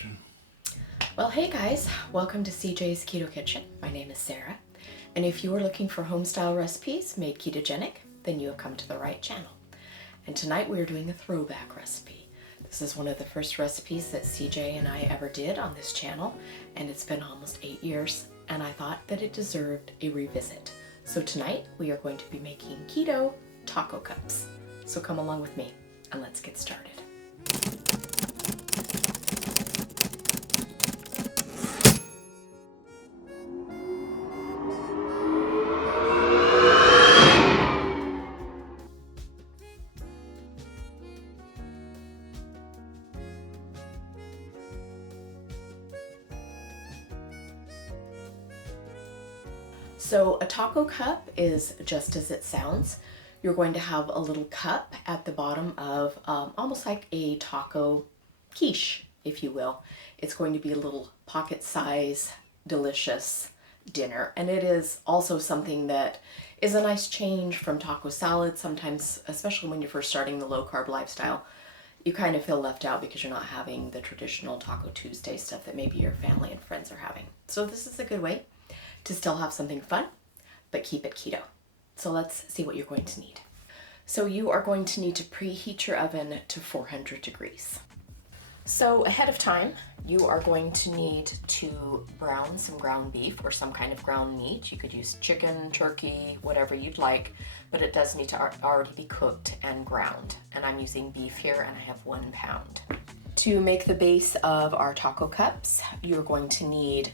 Kitchen. Well, hey guys, welcome to CJ's Keto Kitchen. My name is Sarah, and if you are looking for home-style recipes made ketogenic, then you have come to the right channel. And tonight we are doing a throwback recipe. This is one of the first recipes that CJ and I ever did on this channel, and it's been almost 8 years, and I thought that it deserved a revisit. So tonight we are going to be making keto taco cups. So come along with me and let's get started. So a taco cup is just as it sounds. You're going to have a little cup at the bottom of almost like a taco quiche, if you will. It's going to be a little pocket size, delicious dinner. And it is also something that is a nice change from taco salad. Sometimes, especially when you're first starting the low carb lifestyle, you kind of feel left out because you're not having the traditional Taco Tuesday stuff that maybe your family and friends are having. So this is a good way to still have something fun, but keep it keto. So let's see what you're going to need. So you are going to need to preheat your oven to 400 degrees. So ahead of time, you are going to need to brown some ground beef or some kind of ground meat. You could use chicken, turkey, whatever you'd like, but it does need to already be cooked and ground. And I'm using beef here, and I have 1 pound. To make the base of our taco cups, you're going to need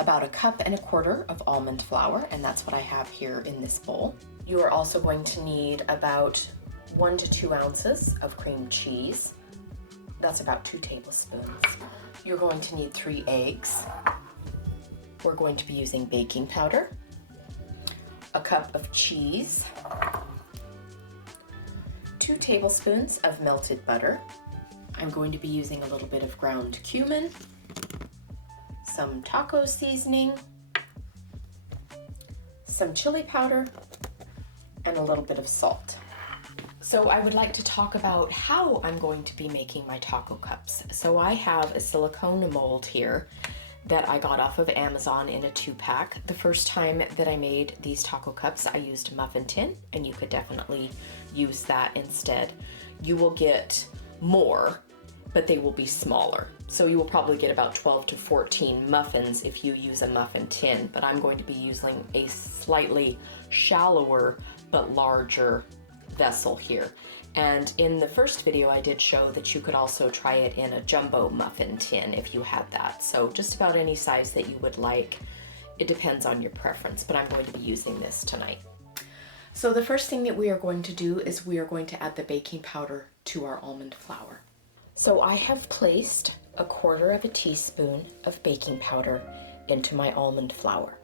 about 1.25 cups of almond flour, and that's what I have here in this bowl. You are also going to need about 1 to 2 ounces of cream cheese. That's about 2 tablespoons. You're going to need 3 eggs. We're going to be using baking powder, 1 cup of cheese, 2 tablespoons of melted butter. I'm going to be using a little bit of ground cumin, some taco seasoning, some chili powder, and a little bit of salt. So I would like to talk about how I'm going to be making my taco cups. So I have a silicone mold here that I got off of Amazon in a 2-pack. The first time that I made these taco cups, I used a muffin tin, and you could definitely use that instead. You will get more, but they will be smaller. So you will probably get about 12 to 14 muffins if you use a muffin tin, but I'm going to be using a slightly shallower but larger vessel here. And in the first video I did show that you could also try it in a jumbo muffin tin if you had that. So just about any size that you would like. It depends on your preference, but I'm going to be using this tonight. So the first thing that we are going to do is we are going to add the baking powder to our almond flour. So I have placed 1/4 teaspoon of baking powder into my almond flour.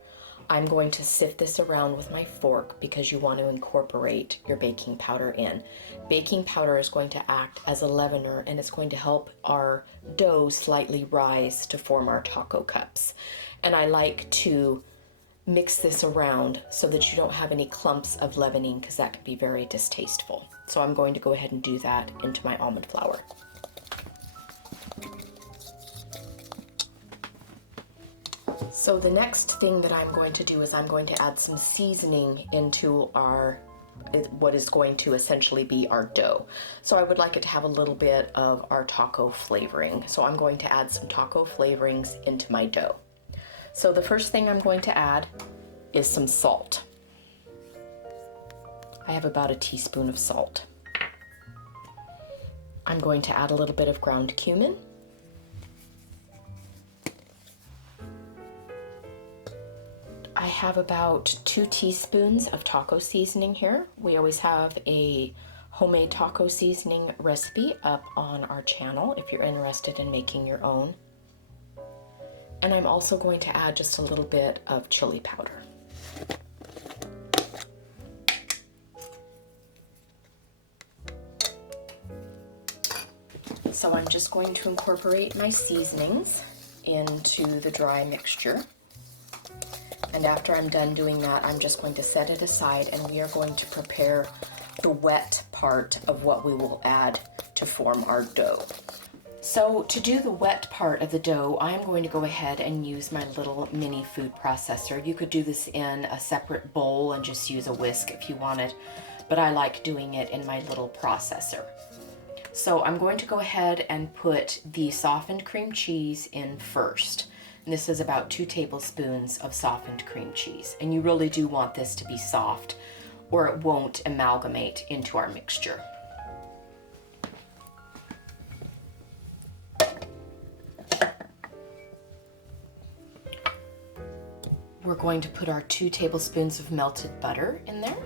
I'm going to sift this around with my fork because you want to incorporate your baking powder in. Baking powder is going to act as a leavener, and it's going to help our dough slightly rise to form our taco cups. And I like to mix this around so that you don't have any clumps of leavening, because that can be very distasteful. So I'm going to go ahead and do that into my almond flour. So the next thing that I'm going to do is I'm going to add some seasoning into what is going to essentially be our dough. So I would like it to have a little bit of our taco flavoring. So I'm going to add some taco flavorings into my dough. So the first thing I'm going to add is some salt. I have about 1 teaspoon of salt. I'm going to add a little bit of ground cumin. I have about 2 teaspoons of taco seasoning here. We always have a homemade taco seasoning recipe up on our channel if you're interested in making your own. And I'm also going to add just a little bit of chili powder. So I'm just going to incorporate my seasonings into the dry mixture. And after I'm done doing that, I'm just going to set it aside, and we are going to prepare the wet part of what we will add to form our dough. So to do the wet part of the dough, I'm going to go ahead and use my little mini food processor. You could do this in a separate bowl and just use a whisk if you wanted, but I like doing it in my little processor. So I'm going to go ahead and put the softened cream cheese in first. And this is about 2 tablespoons of softened cream cheese. And you really do want this to be soft or it won't amalgamate into our mixture. We're going to put our 2 tablespoons of melted butter in there.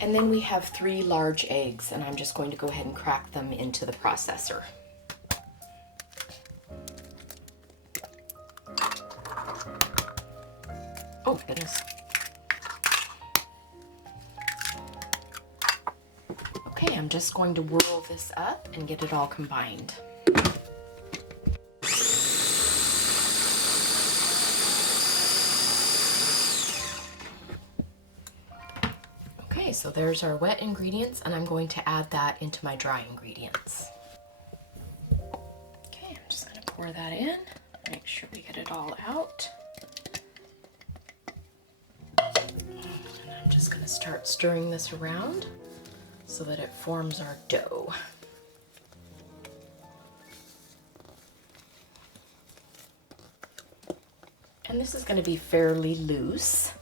And then we have 3 large eggs, and I'm just going to go ahead and crack them into the processor. Oh, goodness. Okay, I'm just going to whirl this up and get it all combined. So there's our wet ingredients, and I'm going to add that into my dry ingredients. Okay, I'm just going to pour that in, make sure we get it all out. And I'm just going to start stirring this around so that it forms our dough. And this is going to be fairly loose,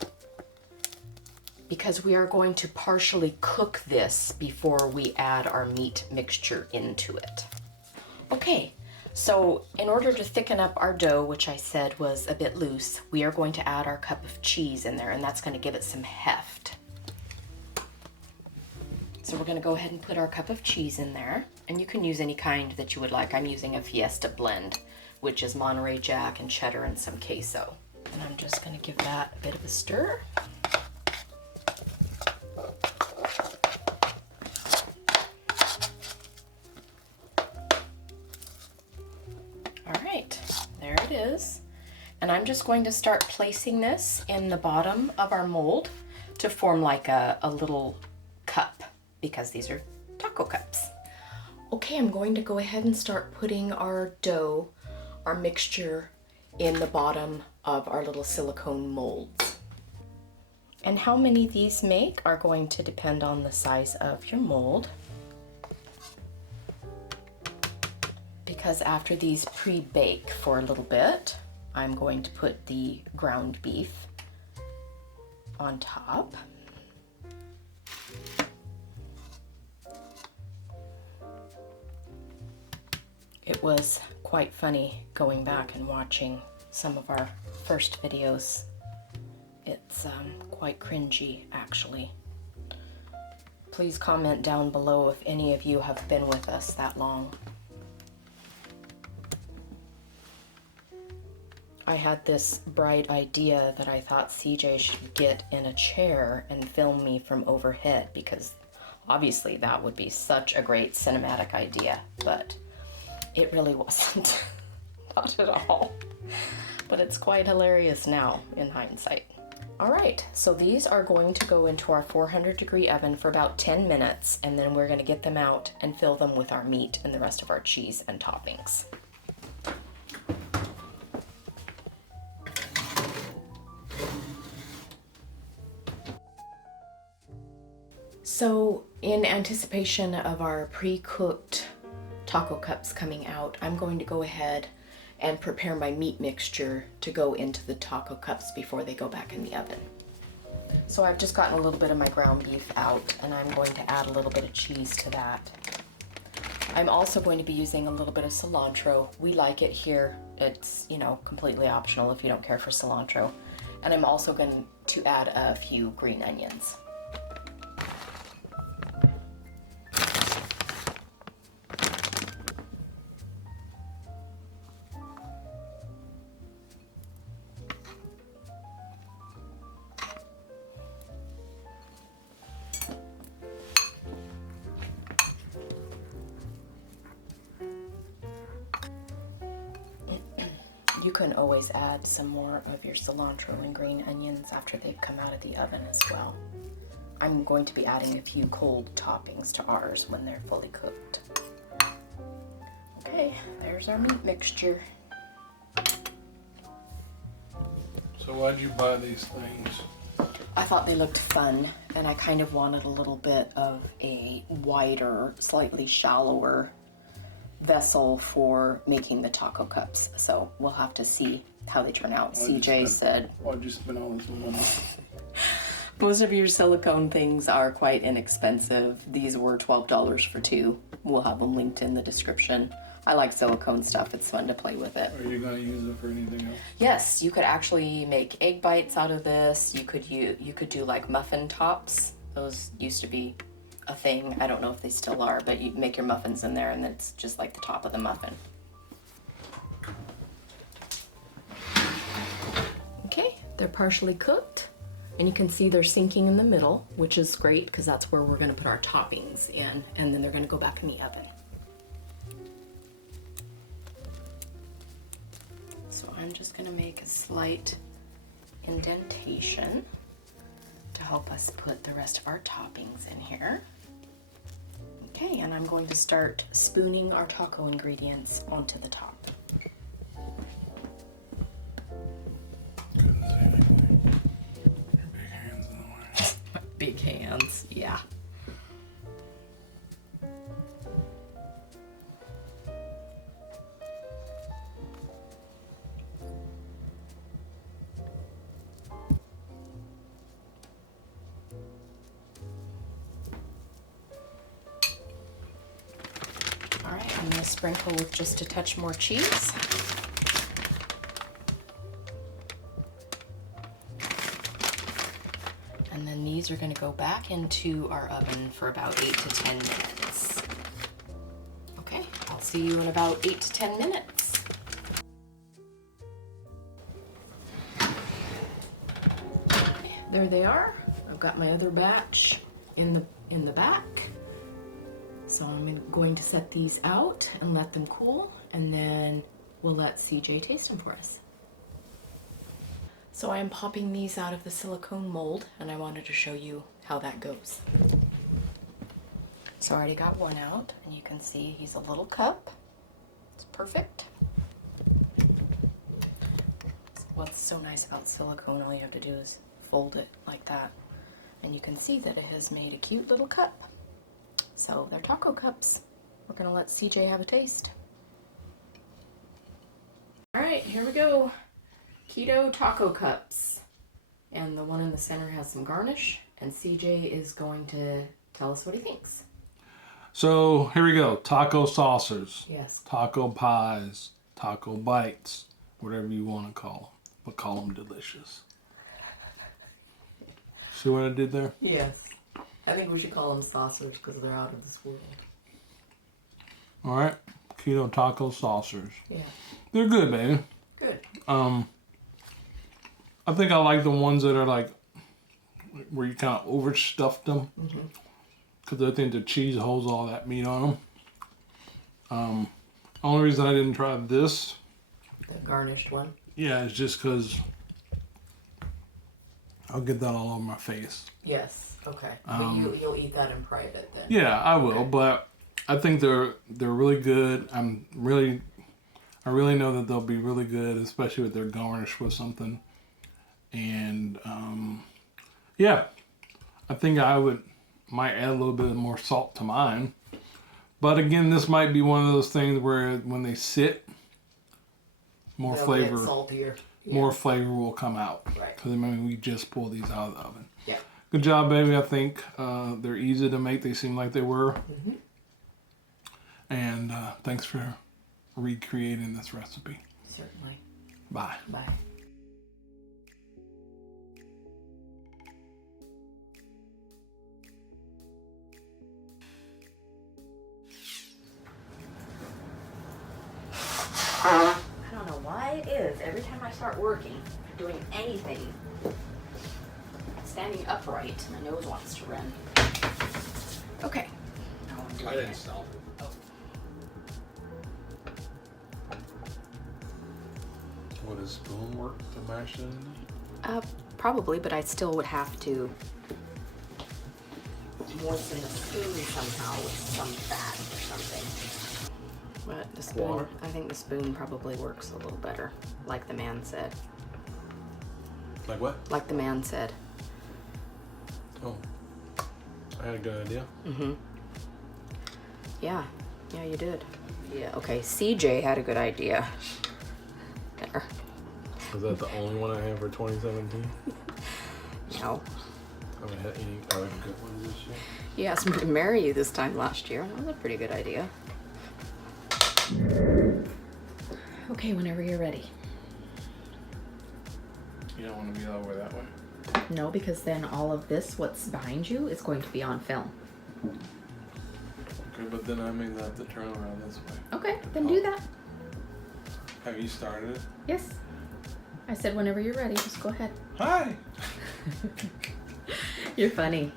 because we are going to partially cook this before we add our meat mixture into it. Okay, so in order to thicken up our dough, which I said was a bit loose, we are going to add our cup of cheese in there, and that's going to give it some heft. So we're going to go ahead and put our cup of cheese in there, and you can use any kind that you would like. I'm using a Fiesta blend, which is Monterey Jack and cheddar and some queso. And I'm just going to give that a bit of a stir. There it is. And I'm just going to start placing this in the bottom of our mold to form like a little cup, because these are taco cups. Okay, I'm going to go ahead and start putting our dough, our mixture, in the bottom of our little silicone molds. And how many these make are going to depend on the size of your mold. Because after these pre-bake for a little bit, I'm going to put the ground beef on top. It was quite funny going back and watching some of our first videos. It's quite cringy, actually. Please comment down below if any of you have been with us that long. I had this bright idea that I thought CJ should get in a chair and film me from overhead, because obviously that would be such a great cinematic idea, but it really wasn't. Not at all. But it's quite hilarious now in hindsight. Alright, so these are going to go into our 400-degree oven for about 10 minutes, and then we're going to get them out and fill them with our meat and the rest of our cheese and toppings. So in anticipation of our pre-cooked taco cups coming out, I'm going to go ahead and prepare my meat mixture to go into the taco cups before they go back in the oven. So I've just gotten a little bit of my ground beef out, and I'm going to add a little bit of cheese to that. I'm also going to be using a little bit of cilantro. We like it here. It's, you know, completely optional if you don't care for cilantro. And I'm also going to add a few green onions. You can always add some more of your cilantro and green onions after they've come out of the oven as well. I'm going to be adding a few cold toppings to ours when they're fully cooked. Okay, there's our meat mixture. So why'd you buy these things? I thought they looked fun, and I kind of wanted a little bit of a wider, slightly shallower vessel for making the taco cups. So we'll have to see how they turn out. CJ said, Why'd you spend all this money? most of your silicone things are quite inexpensive. These were $12 for 2. We'll have them linked in the description. I like silicone stuff. It's fun to play with it. Are you going to use it for anything else? Yes, you could actually make egg bites out of this. You could do like muffin tops. Those used to be a thing. I don't know if they still are, but you make your muffins in there and it's just like the top of the muffin. Okay, they're partially cooked. And you can see they're sinking in the middle, which is great because that's where we're going to put our toppings in, and then they're going to go back in the oven. So I'm just going to make a slight indentation to help us put the rest of our toppings in here. Okay, and I'm going to start spooning our taco ingredients onto the top. Couldn't say anything. Your big hands in the way. Big hands, yeah. All right, I'm gonna sprinkle with just a touch more cheese. And then these are going to go back into our oven for about 8 to 10 minutes. Okay, I'll see you in about 8 to 10 minutes. There they are. I've got my other batch in the back. So I'm going to set these out and let them cool, and then we'll let CJ taste them for us. So I am popping these out of the silicone mold, and I wanted to show you how that goes. So I already got one out, and you can see he's a little cup. It's perfect. What's so nice about silicone, all you have to do is fold it like that. And you can see that it has made a cute little cup. So they're taco cups. We're gonna let CJ have a taste. All right, here we go. Keto taco cups, and the one in the center has some garnish, and CJ is going to tell us what he thinks. So here we go. Taco saucers. Yes. Taco pies. Taco bites. Whatever you want to call them. But call them delicious. See what I did there? Yes. I think we should call them saucers because they're out of this world. All right. Keto taco saucers. Yeah. They're good, baby. Good. I think I like the ones that are like where you kind of overstuffed them, because I think the cheese holds all that meat on them. Only reason I didn't try this, The garnished one. yeah, is just because I'll get that all over my face. Yes. Okay. But you'll eat that in private then. Yeah, I will, but I think they're really good. I really know that they'll be really good, especially with their garnish with something. And yeah, I think I might add a little bit more salt to mine. But again, this might be one of those things where when they sit, more They'll flavor, get saltier. Yeah. more flavor will come out. Right. Because I mean, we just pulled these out of the oven. Yeah. Good job, baby. I think they're easy to make. They seem like they were. And thanks for recreating this recipe. Certainly. Bye. Bye. I don't know why it is. Every time I start working, doing anything, standing upright, my nose wants to run. Okay. Now I'm doing I didn't it. stop it. Oh. Would a spoon work to mash it in? Probably, but I still would have to moisten the spoon somehow with some fat or something. But the spoon, Water? I think the spoon probably works a little better, like the man said. Like what? Like the man said. Oh, I had a good idea. Mm-hmm. Yeah, you did. Yeah, okay, CJ had a good idea. There. Was that the only one I had for 2017? No. Have I had any other good ones this year? You asked me to marry you this time last year. That was a pretty good idea. Okay, whenever you're ready. You don't want to be over that way. No, because then all of this, what's behind you, is going to be on film. Okay, but then I may have to turn around this way. Okay, then do that. Have you started it? Yes. I said whenever you're ready, just go ahead. Hi! You're funny.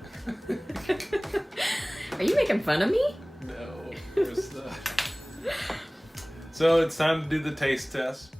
Are you making fun of me? No, there's the... So it's time to do the taste test.